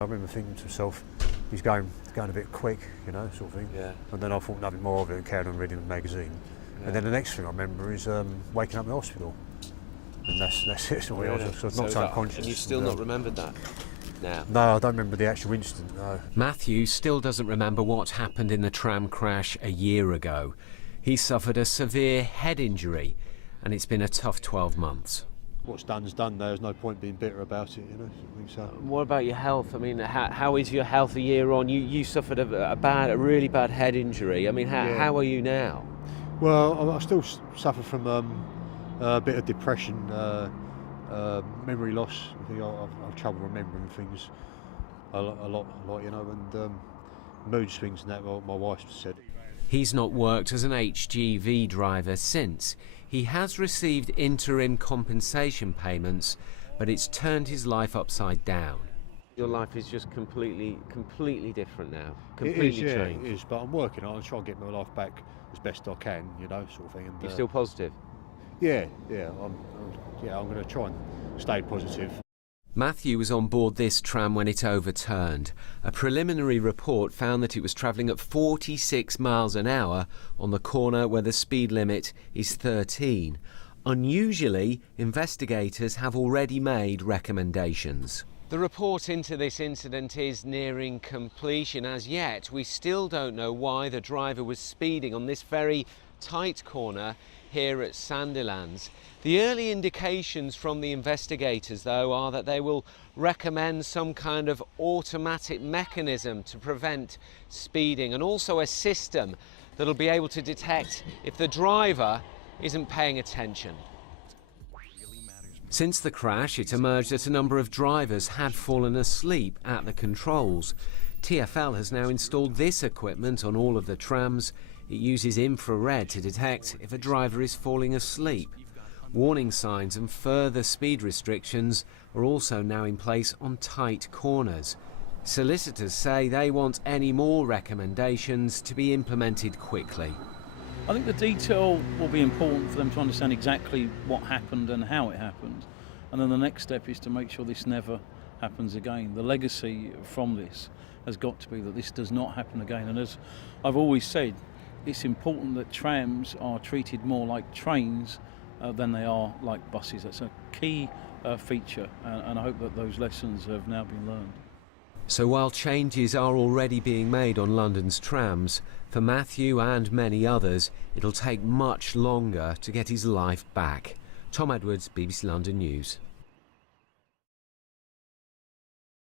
I remember thinking to myself, he's going a bit quick, you know, sort of thing. Yeah. And then I thought nothing more of it and carried on reading the magazine. Yeah. And then the next thing I remember is waking up in the hospital. And that's it. So I was knocked unconscious. And you've still not remembered that now? No, I don't remember the actual incident, no. Matthew still doesn't remember what happened in the tram crash a year ago. He suffered a severe head injury, and it's been a tough 12 months. What's done's done. There's no point being bitter about it, you know. I think so. What about your health? I mean, how is your health a year on? You suffered a really bad head injury. I mean, how are you now? Well, I still suffer from a bit of depression, memory loss. I think I've trouble remembering things a lot, you know, and mood swings and that. What my wife said. He's not worked as an HGV driver since. He has received interim compensation payments, but it's turned his life upside down. Your life is just completely different now. Completely changed. Yeah, it is, but I'm working on it. I'm trying to get my life back as best I can, you know, sort of thing. And, You're still positive? Yeah, I'm going to try and stay positive. Matthew was on board this tram when it overturned. A preliminary report found that it was travelling at 46 miles an hour on the corner where the speed limit is 13. Unusually, investigators have already made recommendations. The report into this incident is nearing completion. As yet, we still don't know why the driver was speeding on this very tight corner here at Sandilands. The early indications from the investigators, though, are that they will recommend some kind of automatic mechanism to prevent speeding, and also a system that'll be able to detect if the driver isn't paying attention. Since the crash, it emerged that a number of drivers had fallen asleep at the controls. TfL has now installed this equipment on all of the trams. It uses infrared to detect if a driver is falling asleep. Warning signs and further speed restrictions are also now in place on tight corners. Solicitors say they want any more recommendations to be implemented quickly. I think the detail will be important for them to understand exactly what happened and how it happened. And then the next step is to make sure this never happens again. The legacy from this has got to be that this does not happen again. And as I've always said, it's important that trams are treated more like trains than they are like buses. That's a key feature, and I hope that those lessons have now been learned. So while changes are already being made on London's trams, for Matthew and many others, it'll take much longer to get his life back. Tom Edwards, BBC London News.